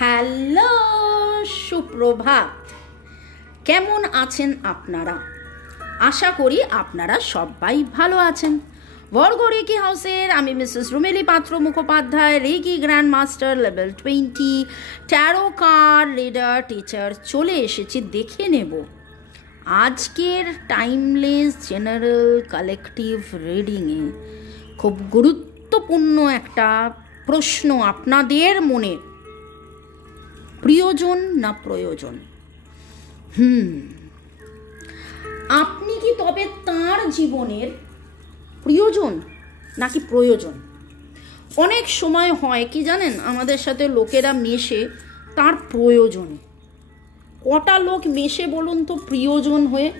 Hello, সুপ্রভাত। কেমন আছেন আপনারা? আশা করি আপনারা সবাই ভালো আছেন। বর্গ রেকি হাউসের আমি Mrs Rumeli Patra Mukhopadhyay, Reiki grand master level 20 tarot card reader teacher চলে এসেছি। দেখে নেব আজকের টাইমলেস জেনারেল কালেকটিভ রিডিংয়ে খুব গুরুত্বপূর্ণ একটা প্রশ্ন আপনাদের মনে, প্রিয়জন না প্রয়োজন? আপনি কি তবে তার জীবনের প্রিয়জন নাকি প্রয়োজন? অনেক সময় হয় কি জানেন, আমাদের সাথে লোকেরা মেশে তার প্রয়োজনে। কটা লোক মেশে বলুন তো প্রিয়জন হয়ে?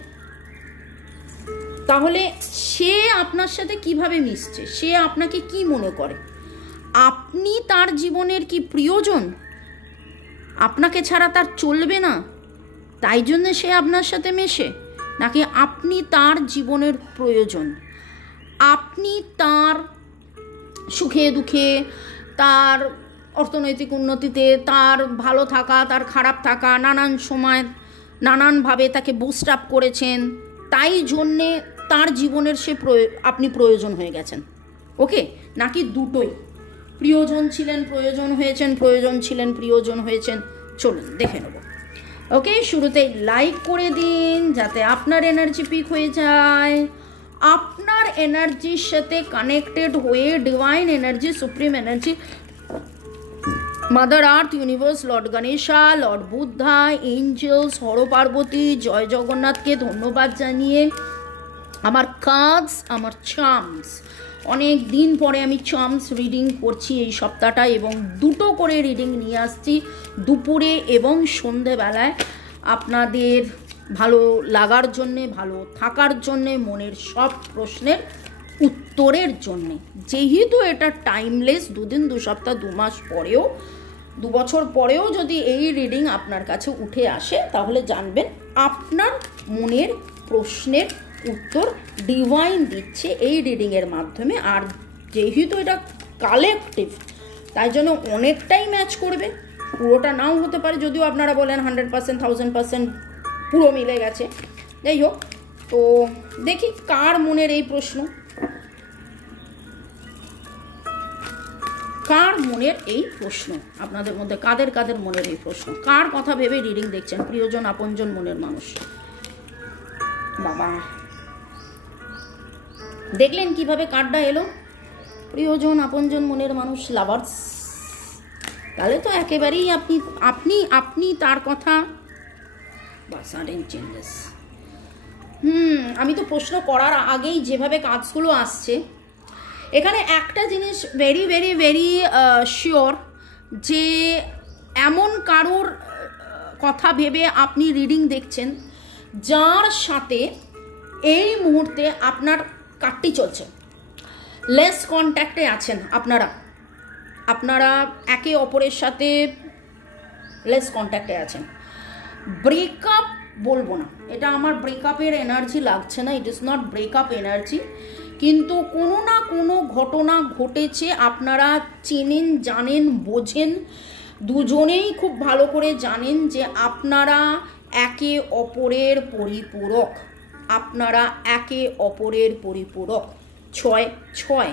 তাহলে সে আপনার সাথে কিভাবে মিশছে, সে আপনাকে কি মনে করে? আপনি তার জীবনের কি প্রিয়জন? আপনাকে ছাড়া তার চলবে না, তাই জন্য সে আপনার সাথে মেশে? নাকি আপনি তার জীবনের প্রয়োজন? আপনি তার সুখে দুঃখে, তার অর্থনৈতিক উন্নতিতে, তার ভালো থাকা, তার খারাপ থাকা, নানান সময় নানানভাবে তাকে বুস্ট আপ করেছেন, তাই জন্যে তার জীবনের সে আপনি প্রয়োজন হয়ে গেছেন। ওকে, নাকি দুটোই? প্রিয়জন ছিলেন, প্রয়োজন হয়েছেন, প্রয়োজন ছিলেন, প্রিয়জন হয়েছেন? চলুন দেখে নেব। ওকে, শুরুতেই লাইক করে দিন যাতে আপনার এনার্জি পিক হয়ে যায়। আপনার এনার্জির সাথে কানেক্টেড হয়ে divine energy, supreme energy, mother earth, universe, lord Ganesha, lord Buddha, angels, Har Parvati, জয় জগন্নাথকে ধন্যবাদ জানিয়ে আমার কার্ডস, আমার চার্মস, অনেক দিন পরে আমি চার্মস রিডিং করছি এই সপ্তাহটা, এবং দুটো করে রিডিং নিয়ে আসছি দুপুরে এবং সন্ধেবেলায়, আপনাদের ভালো লাগার জন্যে, ভালো থাকার জন্যে, মনের সব প্রশ্নের উত্তরের জন্যে। যেহেতু এটা টাইমলেস, দুদিন, দু সপ্তাহ, 2 মাস পরেও, 2 বছর পরেও যদি এই রিডিং আপনার কাছে উঠে আসে, তাহলে জানবেন আপনার মনের প্রশ্নের উত্তর ডিভাইন দিচ্ছে এই রিডিংয়ের মাধ্যমে। আর যেহেতু এটা কালেকটিভ, তাই জন্য অনেকটাই ম্যাচ করবে, পুরোটা নাও হতে পারে, যদিও আপনারা বলেন 100%, 1000% পুরো মিলে গেছে। যাই হোক, তো দেখি কার মনের এই প্রশ্ন, কার মনের এই প্রশ্ন, আপনাদের মধ্যে কাদের কাদের মনের এই প্রশ্ন, কার কথা ভেবে রিডিং দেখছেন? প্রিয়জন, আপনজন, মনের মানুষ। বাবা, দেখলেন কিভাবে কার্ডটা এলো? প্রিয়জন, আপনজন, মনের মানুষ, লাভার্স। তাহলে তো একেবারেই আপনি আপনি আপনি তার কথা বা সাডেন চেঞ্জেস। আমি তো প্রশ্ন করার আগেই যেভাবে কাজগুলো আসছে, এখানে একটা জিনিস ভেরি ভেরি ভেরি শিওর, যে এমন কারোর কথা ভেবে আপনি রিডিং দেখছেন যার সাথে এই মুহূর্তে আপনার কাটটি চলছে, লেস কন্ট্যাক্টে আছেন আপনারা একে অপরের সাথে লেস কন্ট্যাক্টে আছেন। ব্রেকআপ বলবো না, এটা আমার ব্রেকআপের এনার্জি লাগছে না, it is not breakup energy, কিন্তু কোনো না কোনো ঘটনা ঘটেছে, আপনারা চেনেন, জানেন, বোঝেন, দুজনেই খুব ভালো করে জানেন যে আপনারা একে অপরের পরিপূরক, আপনারা একে অপরের পরিপূরক। 6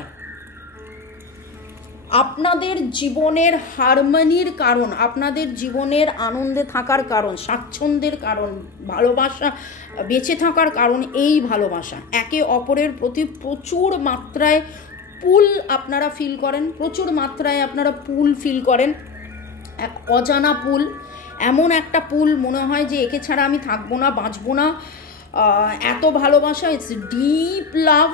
আপনাদের জীবনের হারমোনির কারণ, আপনাদের জীবনের আনন্দে থাকার কারণ, স্বাচ্ছন্দ্যের কারণ, ভালোবাসা, বেঁচে থাকার কারণ এই ভালোবাসা। একে অপরের প্রতি প্রচুর মাত্রায় পুল আপনারা ফিল করেন, প্রচুর মাত্রায় আপনারা পুল ফিল করেন, এক অজানা পুল, এমন একটা পুল মনে হয় যে একে ছাড়া আমি থাকবো না, বাঁচবো না, এত ভালোবাসা, ইটস ডিপ লাভ,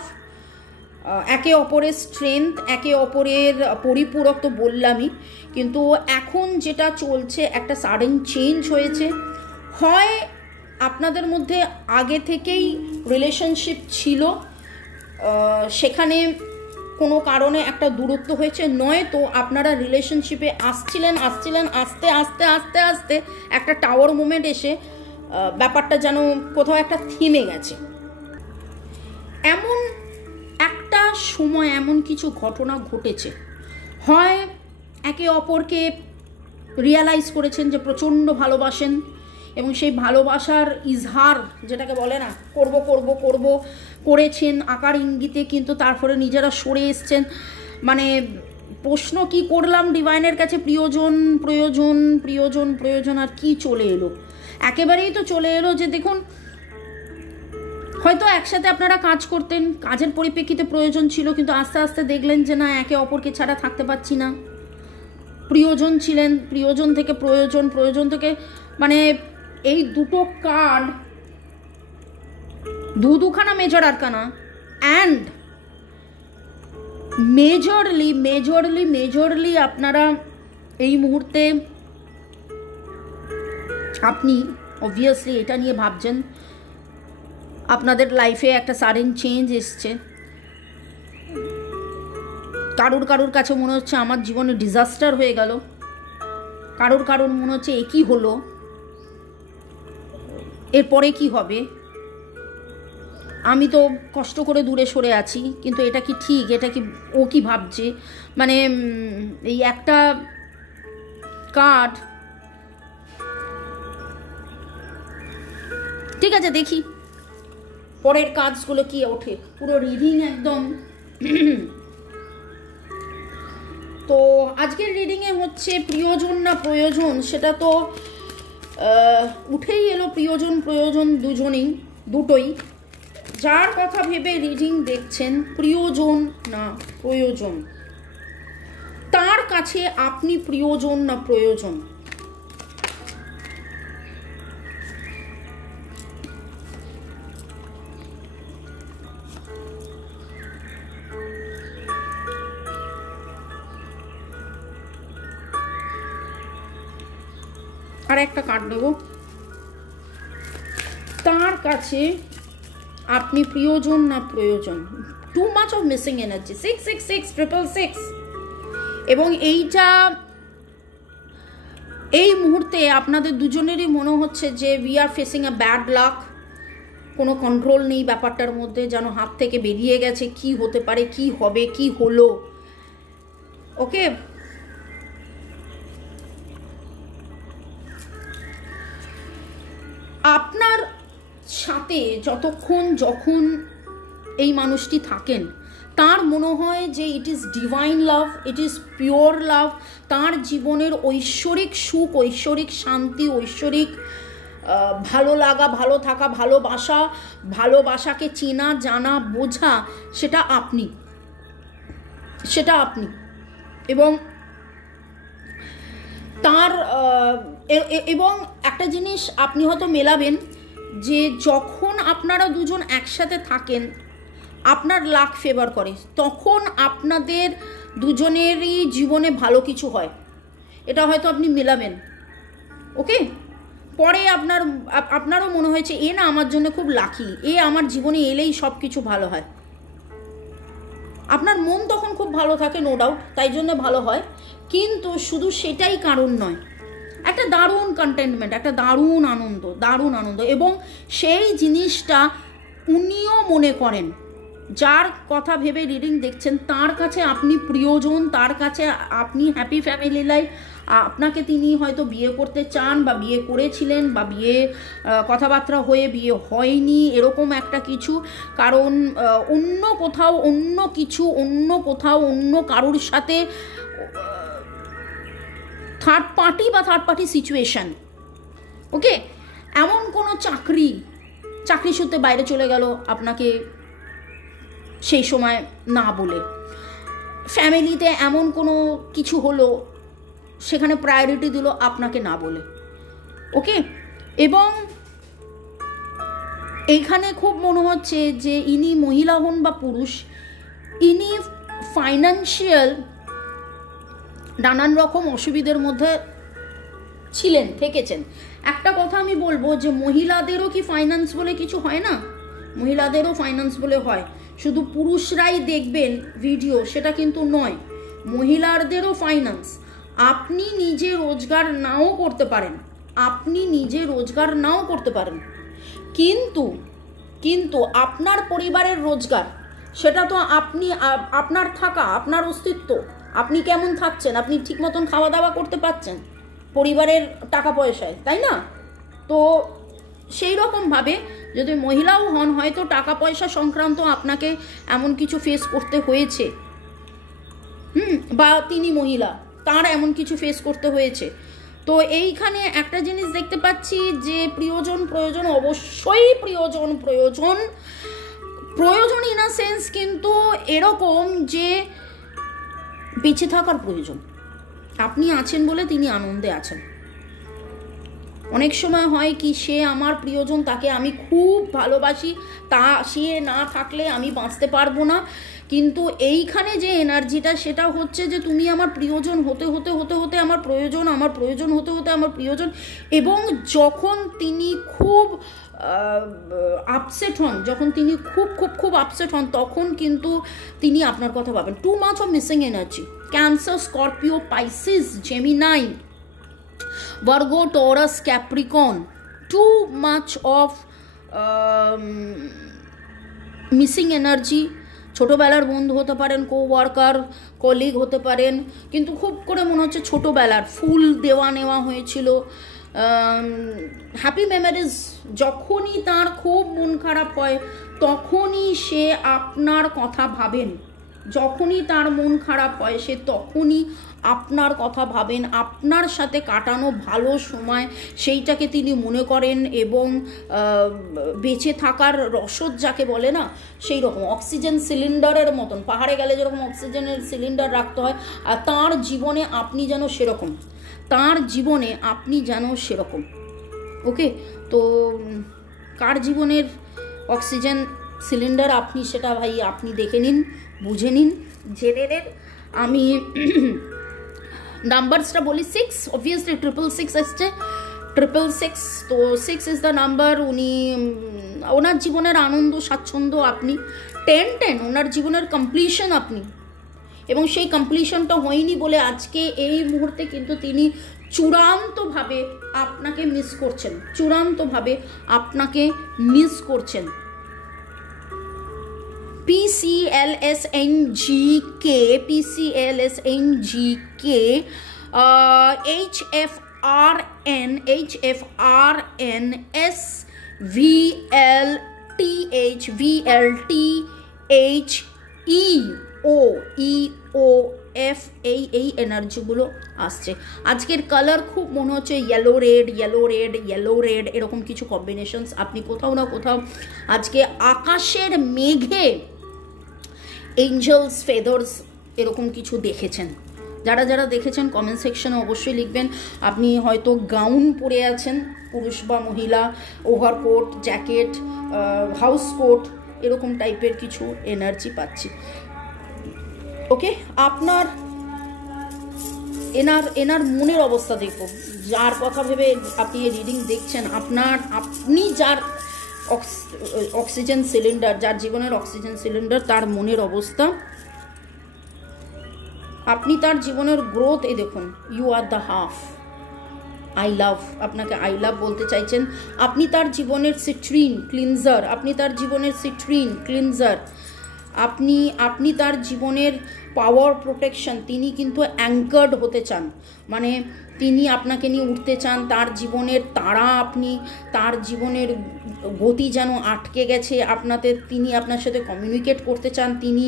একে অপরের স্ট্রেংথ, একে অপরের পরিপূরক তো বললামই। কিন্তু এখন যেটা চলছে, একটা সাডেন চেঞ্জ হয়েছে। হয় আপনাদের মধ্যে আগে থেকেই রিলেশনশিপ ছিল, সেখানে কোনো কারণে একটা দূরত্ব হয়েছে, নয়তো আপনারা রিলেশনশিপে আসছিলেন, আস্তে আস্তে আস্তে আস্তে একটা টাওয়ার মুভমেন্ট এসে ব্যাপারটা যেন কোথাও একটা থেমে গেছে। এমন একটা সময় এমন কিছু ঘটনা ঘটেছে, হয় একে অপরকে রিয়ালাইজ করেছেন যে প্রচণ্ড ভালোবাসেন, এবং সেই ভালোবাসার ইজহার যেটাকে বলে না, করব করব করব করেছেন আকার ইঙ্গিতে, কিন্তু তারপরে নিজেরা সরে এসছেন। মানে প্রশ্ন কি করলাম ডিভাইনের কাছে, প্রিয়জন প্রয়োজন প্রিয়জন প্রয়োজন, আর কি চলে এলো, একেবারেই তো চলে এলো যে দেখুন হয়তো একসাথে আপনারা কাজ করতেন, কাজের পরিপ্রেক্ষিতে প্রয়োজন ছিল, কিন্তু আস্তে আস্তে দেখলেন যে না, একে অপরকে ছাড়া থাকতে পারছি না। প্রিয়জন ছিলেন, প্রিয়জন থেকে প্রয়োজন, প্রয়োজন থেকে, মানে এই দুটো কার্ড, দুখানা মেজর আরকানা, অ্যান্ড মেজরলি আপনারা এই মুহূর্তে, আপনি অবভিয়াসলি এটা নিয়ে ভাবছেন, আপনাদের লাইফে একটা সাডেন চেঞ্জ এসছে। কারুর কাছে মনে হচ্ছে আমার জীবনে ডিজাস্টার হয়ে গেল, কারুর মনে হচ্ছে এ কি হলো, এরপরে কি হবে, আমি তো কষ্ট করে দূরে সরে আছি, কিন্তু এটা কি ঠিক, এটা কি ও কি ভাবছে, মানে এই একটা কার্ড। ঠিক আছে, দেখি পরের কাজগুলো কি ওঠে, পুরো রিডিং একদম। তো আজকের রিডিংয়ে হচ্ছে প্রিয়জন না প্রয়োজন, সেটা তো উঠেই এলো, প্রিয়জন প্রয়োজন দুটোই। যার কথা ভেবে রিডিং দেখছেন, প্রিয়জন না প্রয়োজন, তার কাছে আপনি প্রিয়জন না প্রয়োজন। আর একটা কার্ড নেব, তার কাছে আপনি প্রিয়জন না প্রয়োজন। Too much of missing energy, 6666666, এবং এইটা এই মুহূর্তে আপনাদের দুজনেরই মনে হচ্ছে যে we are facing a bad luck, কোনো কন্ট্রোল নেই ব্যাপারটার মধ্যে, যেন হাত থেকে বেরিয়ে গেছে, কি হতে পারে, কি হবে, কি হলো। ওকে, আপনার সাথে যখন এই মানুষটি থাকেন, তার মনে হয় যে it is divine love, it is pure লাভ, তার জীবনের ঐশ্বরিক সুখ, ঐশ্বরিক শান্তি, ঐশ্বরিক ভালো লাগা, ভালো থাকা, ভালোবাসাকে চেনা জানা বোঝা, সেটা আপনি, এবং তার এবং একটা জিনিস আপনি হয়তো মেলাবেন যে যখন আপনারা দুজন একসাথে থাকেন, আপনার লাক ফেভার করে, তখন আপনাদের দুজনেরই জীবনে ভালো কিছু হয়, এটা হয়তো আপনি মেলাবেন। ওকে, পরে আপনারও মনে হয়েছে এ না আমার জন্য খুব লাকি, এ আমার জীবনে এলেই সব কিছু ভালো হয়। আপনার মন তখন খুব ভালো থাকে, নো ডাউট, তাই জন্য ভালো হয়, কিন্তু শুধু সেটাই কারণ নয়, একটা দারুণ কন্টেন্টমেন্ট, একটা দারুণ আনন্দ, এবং সেই জিনিসটা উনিও মনে করেন, যার কথা ভেবে রিডিং দেখছেন, তার কাছে আপনি প্রিয়জন, তার কাছে আপনি হ্যাপি ফ্যামিলি লাইফ, আপনাকে তিনি হয়তো বিয়ে করতে চান, বা বিয়ে করেছিলেন, বা বিয়ে কথাবার্তা হয়ে বিয়ে হয়নি, এরকম একটা কিছু, কারণ অন্য কারোর সাথে থার্ড পার্টি সিচুয়েশন। ওকে, এমন কোনো চাকরি সূত্রে বাইরে চলে গেল আপনাকে সেই সময় না বলে, ফ্যামিলিতে এমন কোনো কিছু হলো, সেখানে প্রায়োরিটি দিল আপনাকে না বলে। ওকে, এবং এইখানে খুব মনে হচ্ছে যে ইনি মহিলা হন বা পুরুষ, ইনি ফাইন্যান্সিয়াল নানান রকম অসুবিধার মধ্যে থেকেছেন। একটা কথা আমি বলবো যে মহিলাদেরও কি ফাইন্যান্স বলে কিছু হয় না? মহিলাদেরও ফাইন্যান্স বলে হয়, শুধু পুরুষরাই দেখবেন ভিডিও সেটা কিন্তু নয়, মহিলাদেরও ফাইন্যান্স। আপনি নিজে রোজগার নাও করতে পারেন, কিন্তু আপনার পরিবারের রোজগার, সেটা তো আপনার থাকা, আপনার অস্তিত্ব, আপনি কেমন থাকছেন, আপনি ঠিক মতন খাওয়া দাওয়া করতে পারছেন, পরিবারের টাকা পয়সায়, তাই না? তো সেই রকমভাবে যদি মহিলাও হন, হয়তো টাকা পয়সা সংক্রান্ত আপনাকে এমন কিছু ফেস করতে হয়েছে, বা তিনি মহিলা, তার এমন কিছু ফেস করতে হয়েছে। তো এইখানে একটা জিনিস দেখতে পাচ্ছি যে প্রয়োজন, অবশ্যই প্রয়োজন ইন আ সেন্স, কিন্তু এরকম যে বেঁচে থাকার প্রয়োজন। আপনি আছেন বলে তিনি আনন্দে আছেন। অনেক সময় হয় কি, সে আমার প্রিয়জন, তাকে আমি খুব ভালোবাসি, সে না থাকলে আমি বাঁচতে পারবো না, কিন্তু এইখানে যে এনার্জিটা সেটা হচ্ছে যে তুমি আমার প্রিয়জন হতে হতে হতে হতে আমার প্রয়োজন হতে হতে আমার প্রিয়জন। এবং যখন তিনি খুব আপসেট হন, যখন তিনি খুব খুব খুব আপসেট হন, তখন কিন্তু তিনি আপনার কথা ভাবেন। Too much of missing energy. Cancer, Scorpio, Pisces, Gemini, Virgo, Taurus, Capricorn, too much of missing energy। ছোটোবেলার বন্ধু হতে পারেন, কোওয়ার্কার, কলিগ হতে পারেন, কিন্তু খুব করে মনে হচ্ছে ছোটোবেলার ফুল দেওয়া নেওয়া হয়েছিল, হ্যাপি মেমোরিজ। যখনই তার খুব মন খারাপ হয় তখনই সে আপনার কথা ভাবেন, যখনই তার মন খারাপ হয় সে তখনই আপনার কথা ভাবেন, আপনার সাথে কাটানো ভালো সময় সেইটাকে তিনি মনে করেন, এবং বেঁচে থাকার রসদ যাকে বলে না, সেই রকম অক্সিজেন সিলিন্ডারের মতন, পাহাড়ে গেলে যেরকম অক্সিজেনের সিলিন্ডার রাখতে হয়, আর তার জীবনে আপনি যেন সেরকম, ওকে? তো কার জীবনের অক্সিজেন সিলিন্ডার আপনি, সেটা ভাই আপনি দেখে নিন, বুঝে নিন, জেনে নেন। আমি নাম্বারসটা বলি, 6, অবভিয়াসলি 666 আসছে, 666। তো 6 ইজ দ্য নাম্বার। ওনার জীবনের আনন্দ স্বাচ্ছন্দ্য আপনি, 10 ওনার জীবনের কমপ্লিশন আপনি, এবং সেই কমপ্লিশনটা হয়নি বলে আজকে এই মুহূর্তে কিন্তু তিনি চূড়ান্তভাবে আপনাকে মিস করছেন। PCLSNGK, HFRN, SVLTH, VLTHEOF, এই এনার্জিগুলো আসছে। আজকের কালার খুব মনে হচ্ছে ইয়েলো রেড, এরকম কিছু কম্বিনেশনস আপনি কোথাও না কোথাও আজকে আকাশের মেঘে এঞ্জেলস ফেদার্স এরকম কিছু দেখেছেন। যারা যারা দেখেছেন কমেন্ট সেকশনে অবশ্যই লিখবেন। আপনি হয়তো গাউন পরে আছেন, পুরুষ বা মহিলা, ওভারকোট, জ্যাকেট, হাউস কোট, এরকম টাইপের কিছু এনার্জি পাচ্ছি। ওকে, আপনার এনার মনের অবস্থা দেখুন, যার কথা ভেবে আপনি রিডিং দেখছেন, আপনি যার অক্সিজেন সিলিন্ডার, যার জীবনের অক্সিজেন সিলিন্ডার, তার মনের অবস্থা, আপনি তার জীবনের গ্রোথ এ দেখুন। You are the half, I love, আপনাকে আই লাভ বলতে চাইছেন। আপনি তার জীবনের সিট্রিন ক্লিনজার, আপনি তার জীবনের পাওয়ার প্রোটেকশন। তিনি কিন্তু অ্যাঙ্কার্ড হতে চান, মানে তিনি আপনাকে নিয়ে উঠতে চান, তার জীবনের তারা আপনি, তার জীবনের গতি যেন আটকে গেছে তিনি আপনার সাথে কমিউনিকেট করতে চান, তিনি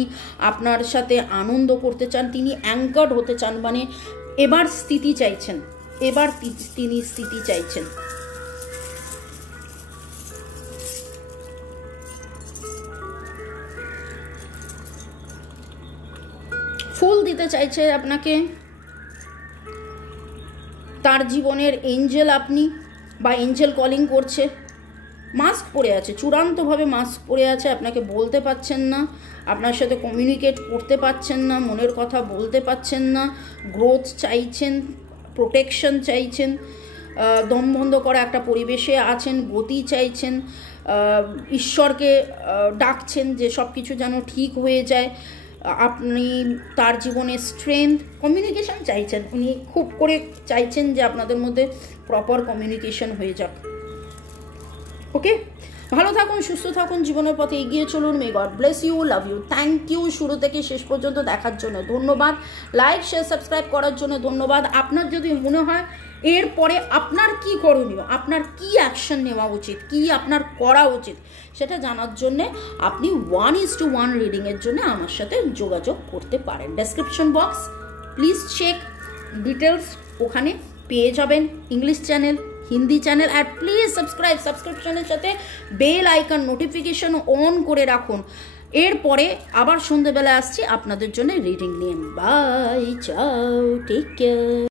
আপনার সাথে আনন্দ করতে চান, তিনি অ্যাঙ্কার্ড হতে চান, মানে এবার তিনি স্থিতি চাইছেন। ফুল দিতে চাইছে আপনাকে তার জীবনের এঞ্জেল, আপনি বা এঞ্জেল কলিং করছে। মাস্ক পরে আছে, চূড়ান্তভাবে মাস্ক পরে আছে, আপনাকে বলতে পারছেন না, আপনার সাথে কমিউনিকেট করতে পারছেন না, মনের কথা বলতে পারছেন না। গ্রোথ চাইছেন, প্রোটেকশন চাইছেন, দম বন্ধ করা একটা পরিবেশে আছেন, গতি চাইছেন, ঈশ্বরকে ডাকছেন যে সব কিছু যেন ঠিক হয়ে যায়। আপনি তার জীবনে স্ট্রেংথ, কমিউনিকেশন চাইছেন, উনি খুব করে চাইছেন যে আপনাদের মধ্যে প্রপার কমিউনিকেশন হয়ে যাক। ওকে, ভালো থাকুন, সুস্থ থাকুন, জীবনের পথে এগিয়ে চলুন। May God bless you, love you, thank you শুরু থেকে শেষ পর্যন্ত দেখার জন্য ধন্যবাদ। লাইক শেয়ার সাবস্ক্রাইব করার জন্য ধন্যবাদ। আপনার যদি মনে হয় এরপরে আপনার কি করণীয়, আপনার কি অ্যাকশন নেওয়া উচিত, কি আপনার করা উচিত, সেটা জানার জন্যে আপনি 1:1 রিডিংয়ের জন্য আমার সাথে যোগাযোগ করতে পারেন। Description box please check, details ওখানে পেয়ে যাবেন। ইংলিশ চ্যানেল, হিন্দি চ্যানেল, আর প্লিজ সাবস্ক্রিপশনের সাথে বেল আইকন নোটিফিকেশন অন করে রাখুন। এরপরে আবার সন্ধ্যেবেলা আসছি আপনাদের জন্য রিডিং নিয়ে। বাই, চাও, টেক কেয়ার।